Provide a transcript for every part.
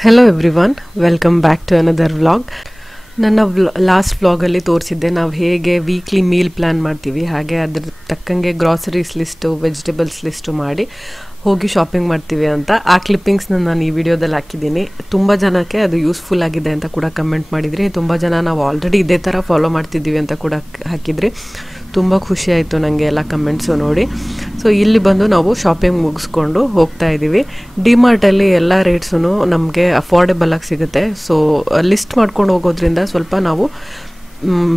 Hello everyone, welcome back to another vlog. ನನ್ನ last ವ್ಲಾಗಲ್ಲಿ ತೋರಿಸಿದ್ದೆ ನಾವು ಹೇಗೆ ವೀಕ್ಲಿ ಮೀಲ್ ಪ್ಲ್ಯಾನ್ ಮಾಡ್ತೀವಿ, ಹಾಗೆ ಅದ್ರ ತಕ್ಕಂಗೆ ಗ್ರಾಸರೀಸ್ ಲಿಸ್ಟು ವೆಜಿಟೇಬಲ್ಸ್ ಲಿಸ್ಟು ಮಾಡಿ ಹೋಗಿ ಶಾಪಿಂಗ್ ಮಾಡ್ತೀವಿ ಅಂತ. ಆ ಕ್ಲಿಪ್ಪಿಂಗ್ಸ್ನ ನಾನು ಈ ವಿಡಿಯೋದಲ್ಲಿ ಹಾಕಿದ್ದೀನಿ. ತುಂಬ ಜನಕ್ಕೆ ಅದು ಯೂಸ್ಫುಲ್ ಆಗಿದೆ ಅಂತ ಕೂಡ ಕಮೆಂಟ್ ಮಾಡಿದ್ರಿ. ತುಂಬ ಜನ ನಾವು ಆಲ್ರೆಡಿ ಇದೇ ಥರ ಫಾಲೋ ಮಾಡ್ತಿದ್ದೀವಿ ಅಂತ ಕೂಡ ಹಾಕಿದ್ರಿ. ತುಂಬ ಖುಷಿ ಆಯಿತು ನನಗೆ ಎಲ್ಲ ಕಮೆಂಟ್ಸು ನೋಡಿ. ಸೊ ಇಲ್ಲಿ ಬಂದು ನಾವು ಶಾಪಿಂಗ್ ಮುಗಿಸ್ಕೊಂಡು ಹೋಗ್ತಾ ಇದ್ದೀವಿ. ಡಿಮಾರ್ಟಲ್ಲಿ ಎಲ್ಲ ರೇಟ್ಸು ನಮಗೆ ಅಫೋರ್ಡೆಬಲ್ ಆಗಿ ಸಿಗುತ್ತೆ. ಸೊ ಲಿಸ್ಟ್ ಮಾಡ್ಕೊಂಡು ಹೋಗೋದ್ರಿಂದ ಸ್ವಲ್ಪ ನಾವು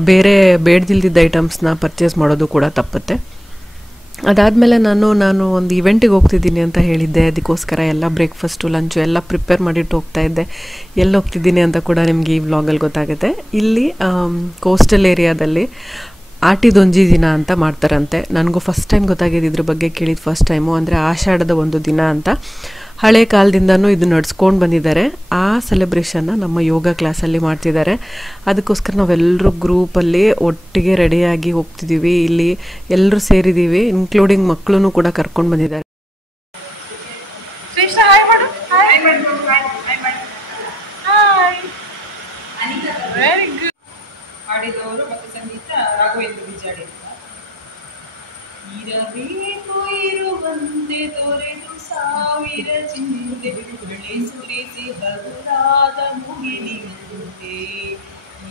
ಬೇರೆ ಬೇಡದಿಲ್ದಿದ್ದ ಐಟಮ್ಸ್ನ ಪರ್ಚೇಸ್ ಮಾಡೋದು ಕೂಡ ತಪ್ಪುತ್ತೆ. ಅದಾದಮೇಲೆ ನಾನು ಒಂದು ಇವೆಂಟಿಗೆ ಹೋಗ್ತಿದ್ದೀನಿ ಅಂತ ಹೇಳಿದ್ದೆ. ಅದಕ್ಕೋಸ್ಕರ ಎಲ್ಲ ಬ್ರೇಕ್ಫಾಸ್ಟು ಲಂಚು ಎಲ್ಲ ಪ್ರಿಪೇರ್ ಮಾಡಿಟ್ಟು ಹೋಗ್ತಾ ಇದ್ದೆ. ಎಲ್ಲಿ ಹೋಗ್ತಿದ್ದೀನಿ ಅಂತ ಕೂಡ ನಿಮಗೆ ಈ ವ್ಲಾಗಲ್ಲಿ ಗೊತ್ತಾಗುತ್ತೆ. ಇಲ್ಲಿ ಕೋಸ್ಟಲ್ ಏರಿಯಾದಲ್ಲಿ ಆಟಿದೊಂಜಿ ದಿನ ಅಂತ ಮಾಡ್ತಾರಂತೆ. ನನಗೂ ಫಸ್ಟ್ ಟೈಮ್ ಗೊತ್ತಾಗಿದೆ, ಇದ್ರ ಬಗ್ಗೆ ಕೇಳಿದ ಫಸ್ಟ್ ಟೈಮು. ಅಂದರೆ ಆಷಾಢದ ಒಂದು ದಿನ ಅಂತ ಹಳೆ ಕಾಲದಿಂದನೂ ಇದು ನಡ್ಸ್ಕೊಂಡು ಬಂದಿದ್ದಾರೆ. ಆ ಸೆಲೆಬ್ರೇಷನ್ನ ನಮ್ಮ ಯೋಗ ಕ್ಲಾಸಲ್ಲಿ ಮಾಡ್ತಿದ್ದಾರೆ. ಅದಕ್ಕೋಸ್ಕರ ನಾವೆಲ್ಲರೂ ಗ್ರೂಪಲ್ಲಿ ಒಟ್ಟಿಗೆ ರೆಡಿಯಾಗಿ ಹೋಗ್ತಿದ್ದೀವಿ. ಇಲ್ಲಿ ಎಲ್ಲರೂ ಸೇರಿದ್ದೀವಿ, ಇನ್ಕ್ಲೂಡಿಂಗ್ ಮಕ್ಕಳನ್ನು ಕೂಡ ಕರ್ಕೊಂಡು ಬಂದಿದ್ದಾರೆ. ಹಾಡಿದವರು ಮತ್ತು ಸಂಗೀತ ರಾಘವೇಂದ್ರ ಬಿಜಾಡಿ. ಇರಬೇಕು ಇರುವಂತೆ ತೊರೆದು ಸಾವಿರ ಚಿಂತೆ ಬಳೆ ಸುರಿಸಿ ಹಗುರಾದ ಮುಗಿಲಿನಂತೆ.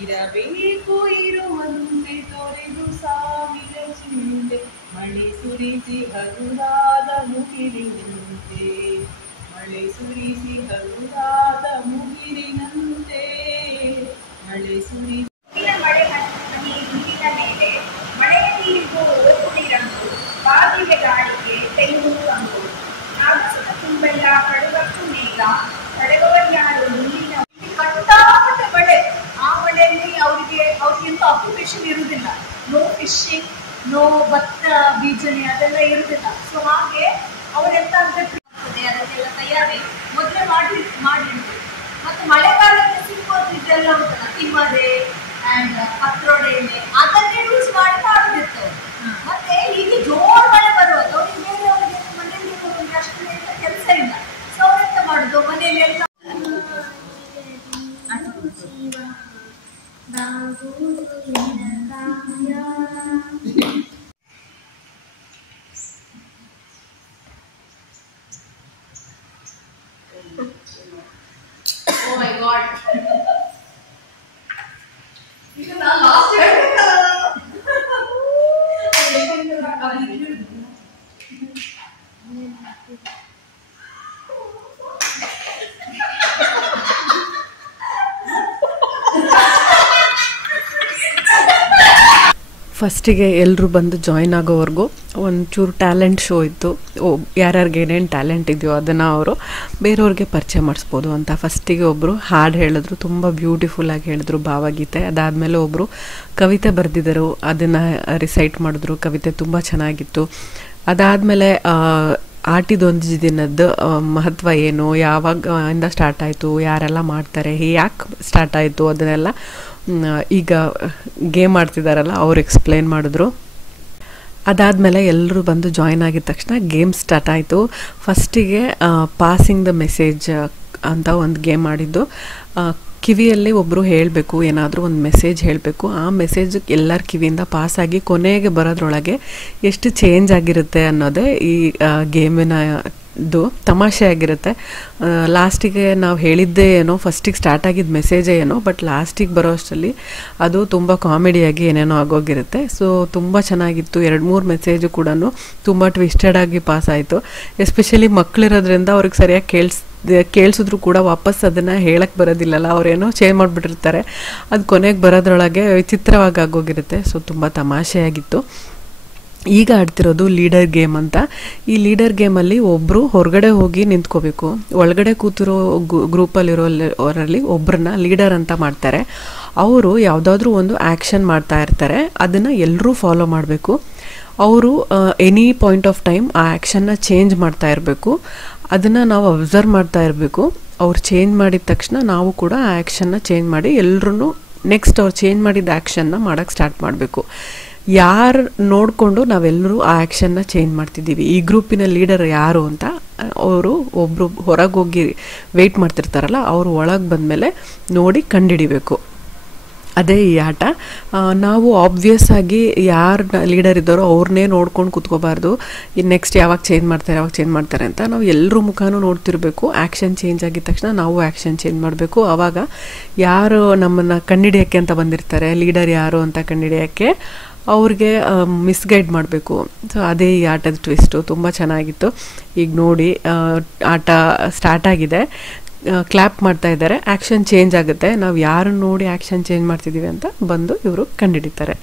ಇರಬೇಕು ಇರುವಂತೆ ತೊರೆದು ಸಾವಿರ ಚಿಂತೆ ಮಳೆ ಸುರಿಸಿ ಹಗುರಾದ ಮುಗಿಲಿನಂತೆ. ಮಳೆ ಸುರಿಸಿ ಹಗುರಾದ ಮುಗಿಲಿನಂತೆ. ಮಳೆ ಸುರಿಸಿ ಮಳೆ ಹನಿ ನೀರಿನ ಮೇಲೆ ಮಳೆಯ ನೀರಿಗೂ ಒತ್ತುಡಿರಂಗು ಬಾಗಿಲೆ ಗಾಳಿಗೆ ತೆಂಗು ಕಂಗು ನಾಗಸುತ್ತ ತುಂಬೆಲ್ಲ ಕಡುಗಟ್ಟು ಮೇಘ ಕಡೆಗವರ್ಯಾರು ನೀರಿನ ಕಟ್ಟಾಪಟ್ಟ ಮಳೆ. ಆ ಮಳೆಯಲ್ಲಿ ಅವ್ರಿಗೆಂತ ಆಕ್ಯುಪೇಷನ್ ಇರುವುದಿಲ್ಲ. ನೋ ಫಿಶಿಂಗ್, ನೋ ಭತ್ತ ಬೀಜನೆ ಅದೆಲ್ಲ ಇರುವುದಿಲ್ಲ. ಸೊ ಹಾಗೆ ಅವರೆಂತ ಅಂದ್ರೆ ಅದಕ್ಕೆಲ್ಲ ತಯಾರಿ ಮೊದಲೇ ಮಾಡಿರ್ತಾರೆ. ಮತ್ತು ಮಳೆಗಾಲಕ್ಕೆ ಸಿಕ್ಕೋದ್ರಿದ್ದೆಲ್ಲ ಉಂಟಲ್ಲ, ತಿಮ್ಮದೆ ಅಂಡ್ ಪತ್ರೊಡೆ ಎಣ್ಣೆ ಅದನ್ನೇ ಯೂಸ್ ಮಾಡಿ ಮಾಡೋದಿತ್ತು. ಮತ್ತೆ ಈಗ ಜೋರ್ ಮಳೆ ಬರುವಾಗ ಅವ್ರಿಗೆ ಬೇರೆಯವರಿಗೆ ಮನೆಯಲ್ಲಿ ಇರೋರಿಗೆ ಅಷ್ಟು ಕೆಲಸ ಇಲ್ಲ. ಸೊ ಅವರೆಂತ ಮಾಡುದು, ಮನೆಯಲ್ಲಿ ಎಲ್ಲ Oh my God. This is our last time. ಫಸ್ಟಿಗೆ ಎಲ್ಲರೂ ಬಂದು ಜಾಯ್ನ್ ಆಗೋವರೆಗೂ ಒಂಚೂರು ಟ್ಯಾಲೆಂಟ್ ಶೋ ಇತ್ತು. ಯಾರ್ಯಾರಿಗೆ ಏನೇನು ಟ್ಯಾಲೆಂಟ್ ಇದೆಯೋ ಅದನ್ನು ಅವರು ಬೇರೆಯವ್ರಿಗೆ ಪರಿಚಯ ಮಾಡಿಸ್ಬೋದು ಅಂತ. ಫಸ್ಟಿಗೆ ಒಬ್ಬರು ಹಾಡು ಹೇಳಿದ್ರು, ತುಂಬ ಬ್ಯೂಟಿಫುಲ್ಲಾಗಿ ಹೇಳಿದ್ರು ಭಾವಗೀತೆ. ಅದಾದಮೇಲೆ ಒಬ್ಬರು ಕವಿತೆ ಬರೆದಿದ್ದರು, ಅದನ್ನು ರಿಸೈಟ್ ಮಾಡಿದ್ರು. ಕವಿತೆ ತುಂಬ ಚೆನ್ನಾಗಿತ್ತು. ಅದಾದಮೇಲೆ ಆಟಿದೊಂದು ದಿನದ ಮಹತ್ವ ಏನು, ಯಾವಾಗ ಇಂದ ಸ್ಟಾರ್ಟ್ ಆಯಿತು, ಯಾರೆಲ್ಲ ಮಾಡ್ತಾರೆ, ಯಾಕೆ ಸ್ಟಾರ್ಟ್ ಆಯಿತು, ಅದನ್ನೆಲ್ಲ ಈಗ ಗೇಮ್ ಆಡ್ತಿದ್ದಾರಲ್ಲ ಅವ್ರು ಎಕ್ಸ್ಪ್ಲೇನ್ ಮಾಡಿದ್ರು. ಅದಾದಮೇಲೆ ಎಲ್ಲರೂ ಬಂದು ಜಾಯ್ನ್ ಆಗಿದ ತಕ್ಷಣ ಗೇಮ್ ಸ್ಟಾರ್ಟ್ ಆಯಿತು. ಫಸ್ಟಿಗೆ ಪಾಸಿಂಗ್ ದ ಮೆಸೇಜ್ ಅಂತ ಒಂದು ಗೇಮ್ ಆಡಿದ್ದು. ಕಿವಿಯಲ್ಲಿ ಒಬ್ಬರು ಹೇಳಬೇಕು, ಏನಾದರೂ ಒಂದು ಮೆಸೇಜ್ ಹೇಳಬೇಕು. ಆ ಮೆಸೇಜ್ ಎಲ್ಲರ ಕಿವಿಯಿಂದ ಪಾಸಾಗಿ ಕೊನೆಗೆ ಬರೋದ್ರೊಳಗೆ ಎಷ್ಟು ಚೇಂಜ್ ಆಗಿರುತ್ತೆ ಅನ್ನೋದೇ ಈ ಗೇಮಿನದು ತಮಾಷೆ ಆಗಿರುತ್ತೆ. ಲಾಸ್ಟಿಗೆ ನಾವು ಹೇಳಿದ್ದೇ ಏನೋ, ಫಸ್ಟಿಗೆ ಸ್ಟಾರ್ಟ್ ಆಗಿದ್ದ ಮೆಸೇಜೇ ಏನೋ, ಬಟ್ ಲಾಸ್ಟಿಗೆ ಬರೋ ಅಷ್ಟರಲ್ಲಿ ಅದು ತುಂಬ ಕಾಮಿಡಿಯಾಗಿ ಏನೇನೋ ಆಗೋಗಿರುತ್ತೆ. ಸೊ ತುಂಬ ಚೆನ್ನಾಗಿತ್ತು. 2-3 ಮೆಸೇಜು ಕೂಡ ತುಂಬ ಟ್ವಿಸ್ಟೆಡ್ ಆಗಿ ಪಾಸ್ ಆಯಿತು. ಎಸ್ಪೆಷಲಿ ಮಕ್ಕಳಿರೋದ್ರಿಂದ ಅವ್ರಿಗೆ ಸರಿಯಾಗಿ ಕೇಳಿಸಿದ್ರು ಕೂಡ ವಾಪಸ್ ಅದನ್ನು ಹೇಳಕ್ಕೆ ಬರೋದಿಲ್ಲಲ್ಲ, ಅವರೇನೋ ಚೇಂಜ್ ಮಾಡಿಬಿಟ್ಟಿರ್ತಾರೆ. ಅದು ಕೊನೆಗೆ ಬರೋದ್ರೊಳಗೆ ವಿಚಿತ್ರವಾಗಿ ಆಗೋಗಿರುತ್ತೆ. ಸೊ ತುಂಬ ತಮಾಷೆಯಾಗಿತ್ತು. ಈಗ ಆಡ್ತಿರೋದು ಲೀಡರ್ ಗೇಮ್ ಅಂತ. ಈ ಲೀಡರ್ ಗೇಮಲ್ಲಿ ಒಬ್ಬರು ಹೊರಗಡೆ ಹೋಗಿ ನಿಂತ್ಕೋಬೇಕು. ಒಳಗಡೆ ಕೂತಿರೋ ಗ್ರೂಪಲ್ಲಿರೋರಲ್ಲಿ ಒಬ್ಬರನ್ನ ಲೀಡರ್ ಅಂತ ಮಾಡ್ತಾರೆ. ಅವರು ಯಾವುದಾದ್ರೂ ಒಂದು ಆ್ಯಕ್ಷನ್ ಮಾಡ್ತಾ ಇರ್ತಾರೆ, ಅದನ್ನು ಎಲ್ಲರೂ ಫಾಲೋ ಮಾಡಬೇಕು. ಅವರು ಎನಿ ಪಾಯಿಂಟ್ ಆಫ್ ಟೈಮ್ ಆ ಆ್ಯಕ್ಷನ್ನ ಚೇಂಜ್ ಮಾಡ್ತಾ ಇರಬೇಕು. ಅದನ್ನು ನಾವು ಅಬ್ಸರ್ವ್ ಮಾಡ್ತಾ ಇರಬೇಕು. ಅವ್ರು ಚೇಂಜ್ ಮಾಡಿದ ತಕ್ಷಣ ನಾವು ಕೂಡ ಆ ಆ್ಯಕ್ಷನ್ನ ಚೇಂಜ್ ಮಾಡಿ ಎಲ್ಲರೂ ನೆಕ್ಸ್ಟ್ ಅವ್ರು ಚೇಂಜ್ ಮಾಡಿದ ಆ್ಯಕ್ಷನ್ನ ಮಾಡೋಕ್ಕೆ ಸ್ಟಾರ್ಟ್ ಮಾಡಬೇಕು. ಯಾರು ನೋಡಿಕೊಂಡು ನಾವೆಲ್ಲರೂ ಆ ಆ್ಯಕ್ಷನ್ನ ಚೇಂಜ್ ಮಾಡ್ತಿದ್ದೀವಿ. ಈ ಗ್ರೂಪಿನ ಲೀಡರ್ ಯಾರು ಅಂತ ಅವರು ಒಬ್ಬರು ಹೊರಗೆ ಹೋಗಿ ವೆಯ್ಟ್ ಮಾಡ್ತಿರ್ತಾರಲ್ಲ, ಅವರು ಒಳಗೆ ಬಂದಮೇಲೆ ನೋಡಿ ಕಂಡುಹಿಡಿಬೇಕು. ಅದೇ ಈ ಆಟ. ನಾವು ಆಬ್ವಿಯಸ್ ಆಗಿ ಯಾರು ಲೀಡರ್ ಇದ್ದಾರೋ ಅವ್ರನ್ನೇ ನೋಡ್ಕೊಂಡು ಕೂತ್ಕೋಬಾರ್ದು. ನೆಕ್ಸ್ಟ್ ಯಾವಾಗ ಚೇಂಜ್ ಮಾಡ್ತಾರೆ ಅಂತ ನಾವು ಎಲ್ಲರೂ ಮುಖನೂ ನೋಡ್ತಿರ್ಬೇಕು. ಆ್ಯಕ್ಷನ್ ಚೇಂಜ್ ಆಗಿದ ತಕ್ಷಣ ನಾವು ಆ್ಯಕ್ಷನ್ ಚೇಂಜ್ ಮಾಡಬೇಕು. ಆವಾಗ ಯಾರು ನಮ್ಮನ್ನು ಕಂಡುಹಿಡಿಯೋಕ್ಕೆ ಅಂತ ಬಂದಿರ್ತಾರೆ, ಲೀಡರ್ ಯಾರು ಅಂತ ಕಂಡುಹಿಡಿಯೋಕ್ಕೆ, ಅವ್ರಿಗೆ ಮಿಸ್ಗೈಡ್ ಮಾಡಬೇಕು. ಸೊ ಅದೇ ಈ ಆಟದ ಟ್ವಿಸ್ಟು. ತುಂಬ ಚೆನ್ನಾಗಿತ್ತು. ಈಗ ನೋಡಿ ಆಟ ಸ್ಟಾರ್ಟ್ ಆಗಿದೆ, ಕ್ಲ್ಯಾಪ್ ಮಾಡ್ತಾ ಇದ್ದಾರೆ, ಆ್ಯಕ್ಷನ್ ಚೇಂಜ್ ಆಗುತ್ತೆ. ನಾವು ಯಾರನ್ನು ನೋಡಿ ಆ್ಯಕ್ಷನ್ ಚೇಂಜ್ ಮಾಡ್ತಿದ್ದೀವಿ ಅಂತ ಬಂದು ಇವರು ಕಂಡುಹಿಡಿತಾರೆ.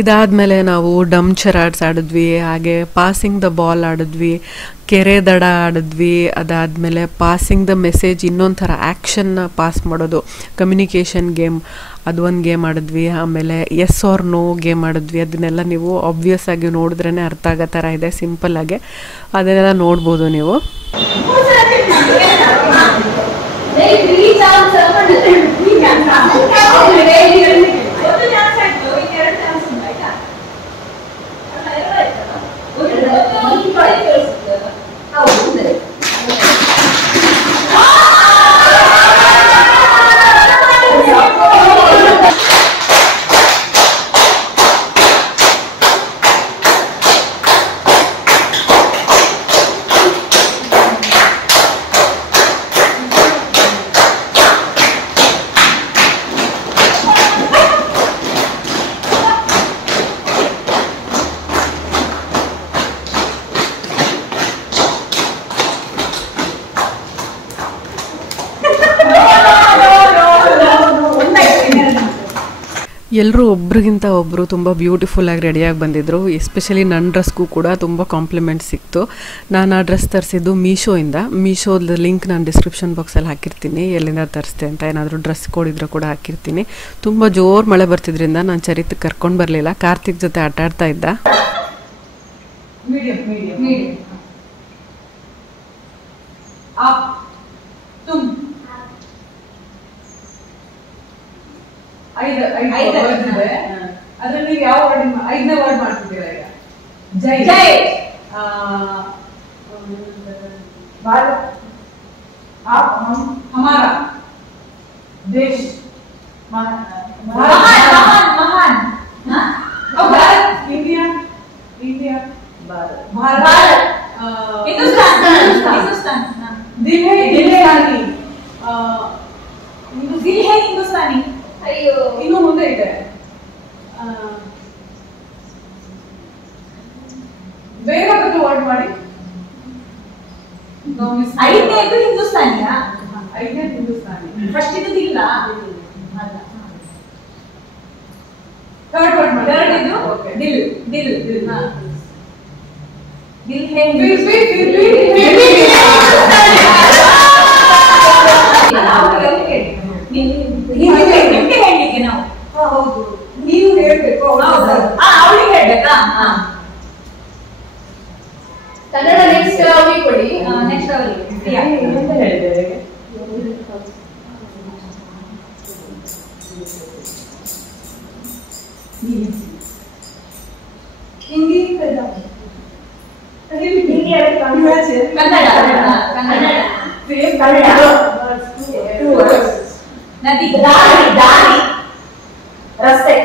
ಇದಾದಮೇಲೆ ನಾವು ಡಮ್ ಚರಾಡ್ಸ್ ಆಡಿದ್ವಿ, ಹಾಗೆ ಪಾಸಿಂಗ್ ದ ಬಾಲ್ ಆಡಿದ್ವಿ, ಕೆರೆ ದಡ ಆಡಿದ್ವಿ. ಅದಾದಮೇಲೆ ಪಾಸಿಂಗ್ ದ ಮೆಸೇಜ್, ಇನ್ನೊಂದು ಥರ ಆ್ಯಕ್ಷನ್ನ ಪಾಸ್ ಮಾಡೋದು, ಕಮ್ಯುನಿಕೇಷನ್ ಗೇಮ್, ಅದು ಒಂದು ಗೇಮ್ ಆಡಿದ್ವಿ. ಆಮೇಲೆ ಎಸ್ ಆರ್ ನೋ ಗೇಮ್ ಆಡಿದ್ವಿ. ಅದನ್ನೆಲ್ಲ ನೀವು ಆಬ್ವಿಯಸ್ ಆಗಿ ನೋಡಿದ್ರೇ ಅರ್ಥ ಆಗೋ ಥರ ಇದೆ, ಸಿಂಪಲ್ಲಾಗೆ ಅದನ್ನೆಲ್ಲ ನೋಡ್ಬೋದು ನೀವು. ಎಲ್ಲರೂ ಒಬ್ರಿಗಿಂತ ಒಬ್ಬರು ತುಂಬ ಬ್ಯೂಟಿಫುಲ್ಲಾಗಿ ರೆಡಿಯಾಗಿ ಬಂದಿದ್ದರು. ಎಸ್ಪೆಷಲಿ ನನ್ನ ಡ್ರೆಸ್ಗೂ ಕೂಡ ತುಂಬ ಕಾಂಪ್ಲಿಮೆಂಟ್ ಸಿಕ್ತು. ನಾನು ಆ ಡ್ರೆಸ್ ತರಿಸಿದ್ದು ಮೀಶೋಯಿಂದ. ಮೀಶೋದ ಲಿಂಕ್ ನಾನು ಡಿಸ್ಕ್ರಿಪ್ಷನ್ ಬಾಕ್ಸಲ್ಲಿ ಹಾಕಿರ್ತೀನಿ, ಎಲ್ಲಿಂದ ತರಿಸ್ತೆ ಅಂತ. ಏನಾದರೂ ಡ್ರೆಸ್ ಕೊಡಿದ್ರೆ ಕೂಡ ಹಾಕಿರ್ತೀನಿ. ತುಂಬ ಜೋರು ಮಳೆ ಬರ್ತಿದ್ರಿಂದ ನಾನು ಚರಿತ್ಗೆ ಕರ್ಕೊಂಡು ಬರಲಿಲ್ಲ, ಕಾರ್ತಿಕ್ ಜೊತೆ ಆಟ ಆಡ್ತಾ ಇದ್ದ. ಅದರಲ್ಲಿ ಯಾವ ವರ್ಡ್, 5ನೇ ವರ್ಡ್ ಮಾಡ್ತಿದ್ದೀರಾ ಈಗ? ಜೈ. ಜೈ. भारत, आप, हम, हमारा देश, महान, महान, भारत, इंडिया, इंडिया, भारत, भारत, हिंदुस्तान, हिंदुस्तान, दिल है हिंदुस्तानी, दिल है हिंदुस्तानी. ಅಯ್ಯೋ, ಇನ್ನು ಮುಂದೆ ಇದೆ. ಬೇಗ ಬಗ್ಗೆ ವರ್ಡ್ ಮಾಡಿ. 5ನೇದು ಹಿಂದೂಸ್ತಾನಿಯಾ? 5ನೇದು ಹಿಂದೂಸ್ತಾನಿ. ಫಸ್ಟ್ ಇದು ಇಲ್ಲ. ಥರ್ಡ್ ವರ್ಡ್ ಮಾಡಿ. ಥರ್ಡ್ ಇದು ದಿಲ್, ದಿಲ್, ದಿಲ್. ದಿಲ್ ಹೇ ನಿಮ್ಗೆ ಹೇಳಲಿಕ್ಕೆ ನಾವು. ಹೌದು, ನೀವು ಹೇಳ್ಬೇಕು. ಅವಳಿಗೆ ಹೇಳ್ಬೇಕಾ? ಕನ್ನಡ ನೆಕ್ಸ್ಟ್ ಅವಳಿಗೆ ಕೊಡಿ. ನೆಕ್ಸ್ಟ್ ಅವಳಿಗೆ ಎಂತ ಹೇಳಿದ್ದೇವೆ? ಹಿಂದಿ, ಕನ್ನಡ, ನದಿ, ದಾರಿ, ದಾರಿ, ರಸ್ತೆ.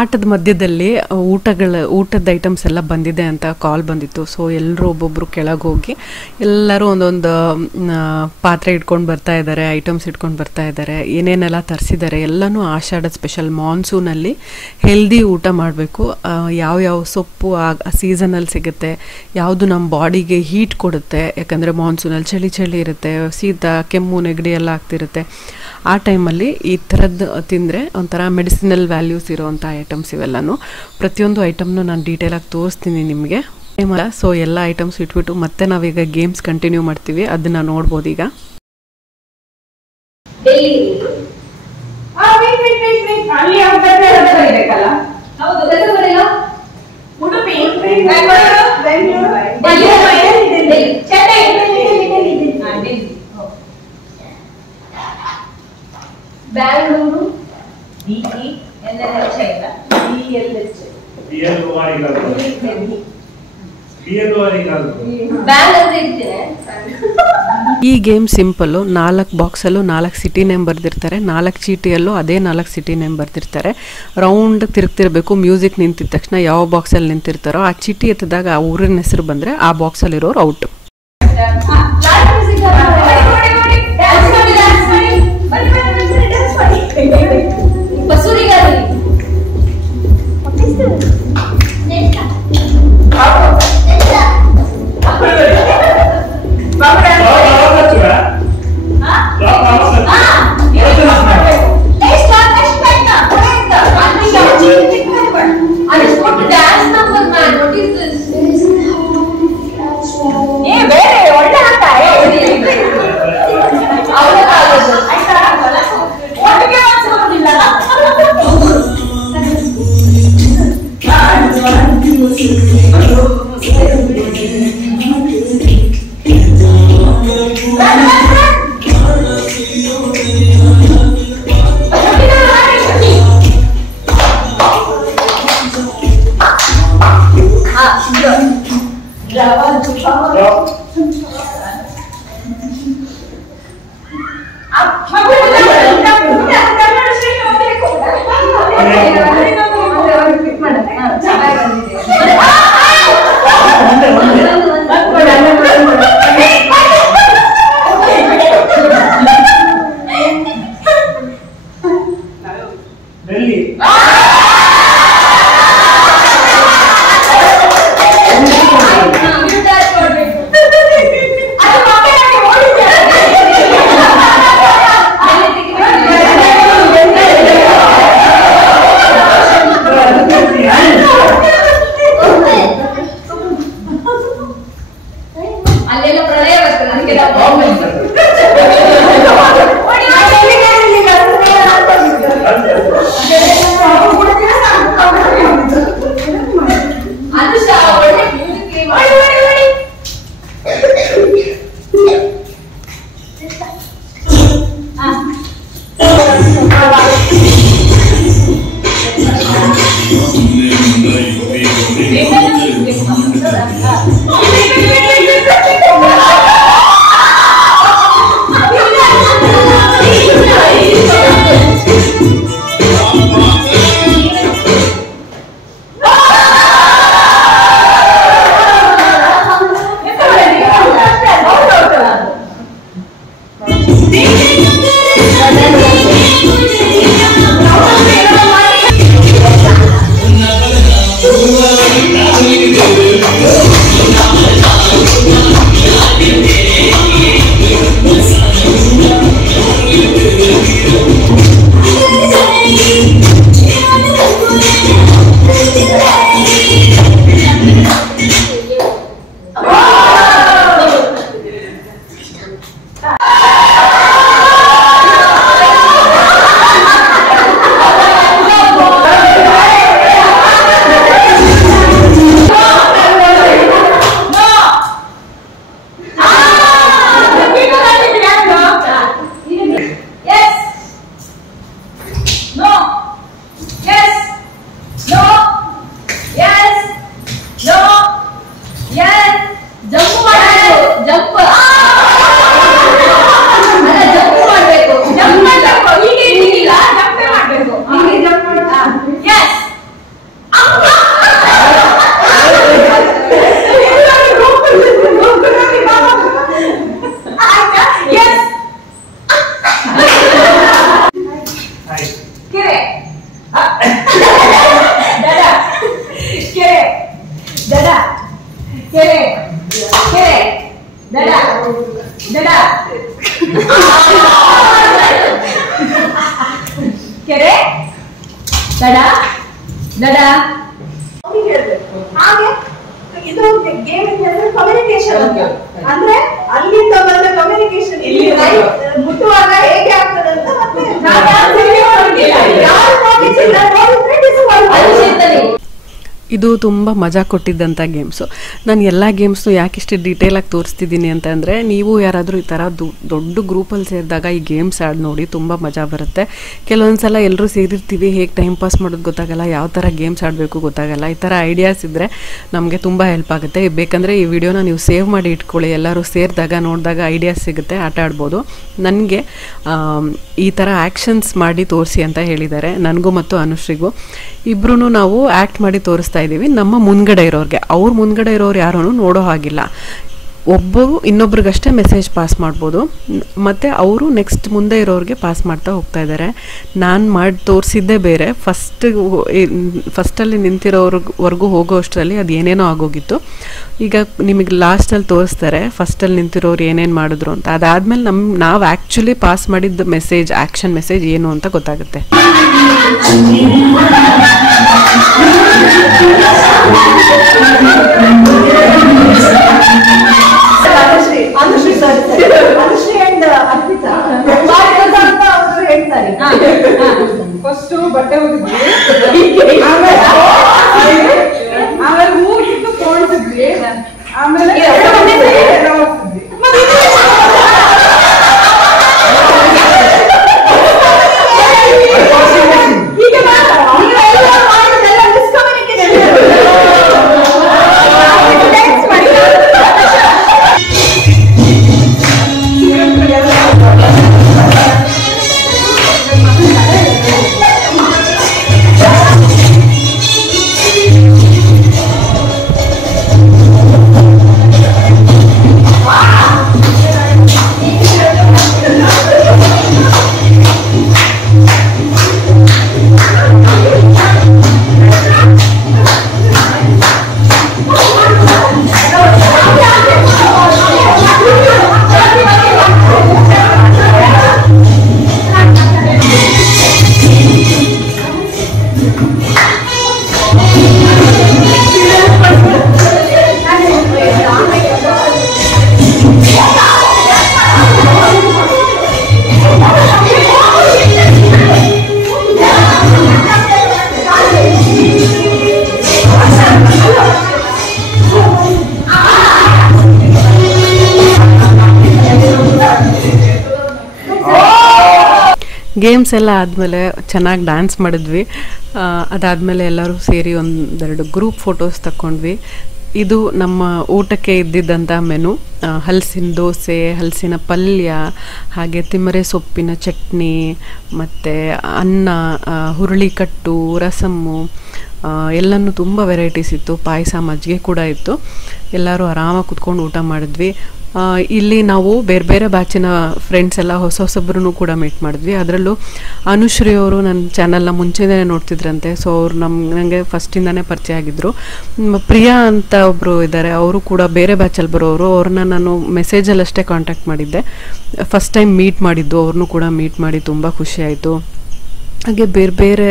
ಆಟದ ಮಧ್ಯದಲ್ಲಿ ಊಟದ ಐಟಮ್ಸ್ ಎಲ್ಲ ಬಂದಿದೆ ಅಂತ ಕಾಲ್ ಬಂದಿತ್ತು. ಸೊ ಎಲ್ಲರೂ ಒಬ್ಬೊಬ್ಬರು ಕೆಳಗೆ ಹೋಗಿ ಎಲ್ಲರೂ ಒಂದೊಂದು ಪಾತ್ರೆ ಇಟ್ಕೊಂಡು ಬರ್ತಾ ಇದ್ದಾರೆ, ಐಟಮ್ಸ್ ಇಟ್ಕೊಂಡು ಬರ್ತಾ ಇದ್ದಾರೆ. ಏನೇನೆಲ್ಲ ತರಿಸಿದ್ದಾರೆ ಎಲ್ಲನೂ ಆಷಾಢದ ಸ್ಪೆಷಲ್. ಮಾನ್ಸೂನಲ್ಲಿ ಹೆಲ್ದಿ ಊಟ ಮಾಡಬೇಕು. ಯಾವ್ಯಾವ ಸೊಪ್ಪು ಆ ಸೀಸನಲ್ಲಿ ಸಿಗುತ್ತೆ, ಯಾವುದು ನಮ್ಮ ಬಾಡಿಗೆ ಹೀಟ್ ಕೊಡುತ್ತೆ. ಯಾಕಂದರೆ ಮಾನ್ಸೂನಲ್ಲಿ ಚಳಿ ಚಳಿ ಇರುತ್ತೆ, ಶೀತ, ಕೆಮ್ಮು, ನೆಗಡಿ ಎಲ್ಲ ಆಗ್ತಿರುತ್ತೆ. ಆ ಟೈಮಲ್ಲಿ ಈ ಥರದ್ದು ತಿಂದರೆ ಒಂಥರ ಮೆಡಿಸಿನಲ್ ವ್ಯಾಲ್ಯೂಸ್ ಇರೋವಂಥ ಐಟಮ್ಸ್ ಇವೆಲ್ಲನೂ. ಪ್ರತಿಯೊಂದು ಐಟಮ್ನು ನಾನು ಡೀಟೇಲಾಗಿ ತೋರಿಸ್ತೀನಿ ನಿಮಗೆ. ಸೊ ಎಲ್ಲ ಐಟಮ್ಸ್ ಇಟ್ಬಿಟ್ಟು ಮತ್ತೆ ನಾವೀಗ ಗೇಮ್ಸ್ ಕಂಟಿನ್ಯೂ ಮಾಡ್ತೀವಿ, ಅದನ್ನು ನೋಡ್ಬೋದು ಈಗ. ಉಡುಪಿ, ಈ ಗೇಮ್ ಸಿಂಪಲ್ಲು. 4 ಬಾಕ್ಸಲ್ಲೂ 4 ಸಿಟಿ ನೇಮ್ ಬರ್ದಿರ್ತಾರೆ. 4 ಚೀಟಿಯಲ್ಲೂ ಅದೇ 4 ಸಿಟಿ ನೇಮ್ ಬರ್ದಿರ್ತಾರೆ. ರೌಂಡ್ ತಿರುಗ್ತಿರ್ಬೇಕು. ಮ್ಯೂಸಿಕ್ ನಿಂತಿದ ತಕ್ಷಣ ಯಾವ ಬಾಕ್ಸಲ್ಲಿ ನಿಂತಿರ್ತಾರೋ ಆ ಚೀಟಿ ಎತ್ತಿದಾಗ ಆ ಊರಿನ ಹೆಸರು ಬಂದರೆ ಆ ಬಾಕ್ಸಲ್ಲಿರೋರು ಔಟ್. ಅಂದ್ರೆ ಅಲ್ಲಿಂದ ಬಂದ ಕಮ್ಯುನಿಕೇಶನ್ ಇಲ್ಲಿ ಮುಟ್ಟುವಾಗ ಹೇಗೆ ಆಗ್ತದೆ ಅಂತ ಮತ್ತೆ ಇದು ತುಂಬ ಮಜಾ ಕೊಟ್ಟಿದ್ದಂಥ ಗೇಮ್ಸು. ನಾನು ಎಲ್ಲ ಗೇಮ್ಸ್ನು ಯಾಕಿಷ್ಟು ಡೀಟೇಲಾಗಿ ತೋರಿಸ್ತಿದ್ದೀನಿ ಅಂತಂದರೆ, ನೀವು ಯಾರಾದರೂ ಈ ಥರ ದೊಡ್ಡ ಗ್ರೂಪಲ್ಲಿ ಸೇರಿದಾಗ ಈ ಗೇಮ್ಸ್ ಆಡಿ ನೋಡಿ, ತುಂಬ ಮಜಾ ಬರುತ್ತೆ. ಕೆಲವೊಂದು ಸಲ ಎಲ್ಲರೂ ಸೇರಿರ್ತೀವಿ, ಹೇಗೆ ಟೈಮ್ ಪಾಸ್ ಮಾಡೋದು ಗೊತ್ತಾಗಲ್ಲ, ಯಾವ ಥರ ಗೇಮ್ಸ್ ಆಡಬೇಕು ಗೊತ್ತಾಗಲ್ಲ. ಈ ಥರ ಐಡಿಯಾಸ್ ಇದ್ದರೆ ನಮಗೆ ತುಂಬ ಹೆಲ್ಪ್ ಆಗುತ್ತೆ. ಬೇಕಂದರೆ ಈ ವಿಡಿಯೋನ ನೀವು ಸೇವ್ ಮಾಡಿ ಇಟ್ಕೊಳ್ಳಿ, ಎಲ್ಲರೂ ಸೇರಿದಾಗ ನೋಡಿದಾಗ ಐಡಿಯಾಸ್ ಸಿಗುತ್ತೆ, ಆಟ ಆಡ್ಬೋದು. ನನಗೆ ಈ ಥರ ಆ್ಯಕ್ಷನ್ಸ್ ಮಾಡಿ ತೋರಿಸಿ ಅಂತ ಹೇಳಿದ್ದಾರೆ, ನನಗೂ ಮತ್ತು ಅನುಶ್ರೀಗೂ. ಇಬ್ಬರೂ ನಾವು ಆ್ಯಕ್ಟ್ ಮಾಡಿ ತೋರಿಸ್ತಾ ಇದ್ದೀವಿ ನಮ್ಮ ಮುಂದ್ಗಡೆ ಇರೋರಿಗೆ. ಅವ್ರ ಮುಂದ್ಗಡೆ ಇರೋರು ಯಾರೂ ನೋಡೋ ಹಾಗಿಲ್ಲ. ಒಬ್ಬರು ಇನ್ನೊಬ್ರಿಗಷ್ಟೇ ಮೆಸೇಜ್ ಪಾಸ್ ಮಾಡ್ಬೋದು, ಮತ್ತು ಅವರು ನೆಕ್ಸ್ಟ್ ಮುಂದೆ ಇರೋರಿಗೆ ಪಾಸ್ ಮಾಡ್ತಾ ಹೋಗ್ತಾ ಇದ್ದಾರೆ. ನಾನು ಮಾಡಿ ತೋರಿಸಿದ್ದೇ ಬೇರೆ. ಫಸ್ಟಲ್ಲಿ ನಿಂತಿರೋರ್ವರೆಗೂ ಹೋಗೋ ಅಷ್ಟರಲ್ಲಿ ಅದು ಏನೇನೋ ಆಗೋಗಿತ್ತು. ಈಗ ನಿಮಗೆ ಲಾಸ್ಟಲ್ಲಿ ತೋರಿಸ್ತಾರೆ ಫಸ್ಟಲ್ಲಿ ನಿಂತಿರೋರು ಏನೇನು ಮಾಡಿದ್ರು ಅಂತ. ಅದಾದಮೇಲೆ ನಾವು ಆ್ಯಕ್ಚುಲಿ ಪಾಸ್ ಮಾಡಿದ್ದ ಮೆಸೇಜ್, ಆ್ಯಕ್ಷನ್ ಮೆಸೇಜ್ ಏನು ಅಂತ ಗೊತ್ತಾಗುತ್ತೆ. ಫಸ್ಟ್ ಬಟ್ಟೆ ಆಮೇಲೆ ಹೂಗಿಟ್ಟು ತೋರಿಸಿದ್ವಿ, ಆಮೇಲೆ ಗೇಮ್ಸ್ ಎಲ್ಲ ಆದಮೇಲೆ ಚೆನ್ನಾಗಿ ಡ್ಯಾನ್ಸ್ ಮಾಡಿದ್ವಿ. ಅದಾದಮೇಲೆ ಎಲ್ಲರೂ ಸೇರಿ ಒಂದೆರಡು ಗ್ರೂಪ್ ಫೋಟೋಸ್ ತಗೊಂಡ್ವಿ. ಇದು ನಮ್ಮ ಊಟಕ್ಕೆ ಇದ್ದಿದ್ದಂಥ ಮೆನು. ಹಲಸಿನ ದೋಸೆ, ಹಲಸಿನ ಪಲ್ಯ, ಹಾಗೆ ತಿಮ್ಮರೆ ಸೊಪ್ಪಿನ ಚಟ್ನಿ, ಮತ್ತು ಅನ್ನ, ಹುರುಳಿಕಟ್ಟು, ರಸಮ್ಮು, ಎಲ್ಲನೂ ತುಂಬ ವೆರೈಟೀಸ್ ಇತ್ತು. ಪಾಯಸ, ಮಜ್ಜಿಗೆ ಕೂಡ ಇತ್ತು. ಎಲ್ಲರೂ ಆರಾಮಾಗಿ ಕುತ್ಕೊಂಡು ಊಟ ಮಾಡಿದ್ವಿ. ಇಲ್ಲಿ ನಾವು ಬೇರೆ ಬೇರೆ ಬ್ಯಾಚಿನ ಫ್ರೆಂಡ್ಸ್ ಎಲ್ಲ ಹೊಸೊಬ್ಬರನ್ನು ಕೂಡ ಮೀಟ್ ಮಾಡಿದ್ವಿ. ಅದರಲ್ಲೂ ಅನುಶ್ರೀ ಅವರು ನನ್ನ ಚಾನಲ್ನ ಮುಂಚೆನೇ ನೋಡ್ತಿದ್ರಂತೆ. ಸೊ ಅವ್ರು ನನಗೆ ಫಸ್ಟಿಂದನೇ ಪರಿಚಯ ಆಗಿದ್ದರು. ಪ್ರಿಯಾ ಅಂತ ಒಬ್ಬರು ಇದ್ದಾರೆ, ಅವರು ಕೂಡ ಬೇರೆ ಬ್ಯಾಚಲ್ಲಿ ಬರೋರು. ಅವ್ರನ್ನ ನಾನು ಮೆಸೇಜಲ್ಲಷ್ಟೇ ಕಾಂಟ್ಯಾಕ್ಟ್ ಮಾಡಿದ್ದೆ. ಫಸ್ಟ್ ಟೈಮ್ ಮೀಟ್ ಮಾಡಿದ್ದು, ಅವ್ರನ್ನೂ ಕೂಡ ಮೀಟ್ ಮಾಡಿ ತುಂಬ ಖುಷಿ ಆಯಿತು. ಹಾಗೆ ಬೇರೆ ಬೇರೆ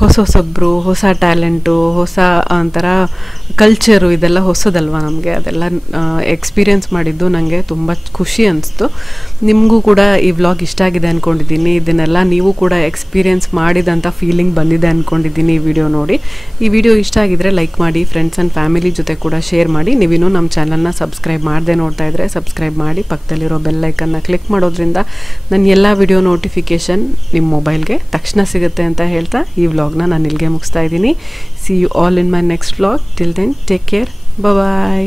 ಹೊಸೊಬ್ಬರು, ಹೊಸ ಟ್ಯಾಲೆಂಟು, ಹೊಸ ಒಂಥರ ಕಲ್ಚರು, ಇದೆಲ್ಲ ಹೊಸದಲ್ವ ನಮಗೆ. ಅದೆಲ್ಲ ಎಕ್ಸ್ಪೀರಿಯೆನ್ಸ್ ಮಾಡಿದ್ದು ನನಗೆ ತುಂಬ ಖುಷಿ ಅನಿಸ್ತು. ನಿಮಗೂ ಕೂಡ ಈ ವ್ಲಾಗ್ ಇಷ್ಟ ಆಗಿದೆ ಅಂದ್ಕೊಂಡಿದ್ದೀನಿ. ಇದನ್ನೆಲ್ಲ ನೀವು ಕೂಡ ಎಕ್ಸ್ಪೀರಿಯೆನ್ಸ್ ಮಾಡಿದಂಥ ಫೀಲಿಂಗ್ ಬಂದಿದೆ ಅಂದ್ಕೊಂಡಿದ್ದೀನಿ ಈ ವಿಡಿಯೋ ನೋಡಿ. ಈ ವಿಡಿಯೋ ಇಷ್ಟ ಆಗಿದರೆ ಲೈಕ್ ಮಾಡಿ, ಫ್ರೆಂಡ್ಸ್ ಆ್ಯಂಡ್ ಫ್ಯಾಮಿಲಿ ಜೊತೆ ಕೂಡ ಶೇರ್ ಮಾಡಿ. ನೀವಿನ್ನೂ ನಮ್ಮ ಚಾನಲ್ನ ಸಬ್ಸ್ಕ್ರೈಬ್ ಮಾಡದೆ ನೋಡ್ತಾ ಇದ್ದರೆ ಸಬ್ಸ್ಕ್ರೈಬ್ ಮಾಡಿ, ಪಕ್ಕದಲ್ಲಿರೋ ಬೆಲ್ ಐಕನ್ನ ಕ್ಲಿಕ್ ಮಾಡೋದ್ರಿಂದ ನನ್ನ ಎಲ್ಲ ವಿಡಿಯೋ ನೋಟಿಫಿಕೇಷನ್ ನಿಮ್ಮ ಮೊಬೈಲ್ಗೆ ತಕ್ಷಣ ಸಿಗುತ್ತೆ ಅಂತ ಹೇಳ್ತಾ ಈ ವ್ಲಾಗ್ನ ನಾನು ಇಲ್ಲಿಗೆ ಮುಗಿಸ್ತಾ ಇದ್ದೀನಿ. See you all in my next vlog. Till then take care, bye.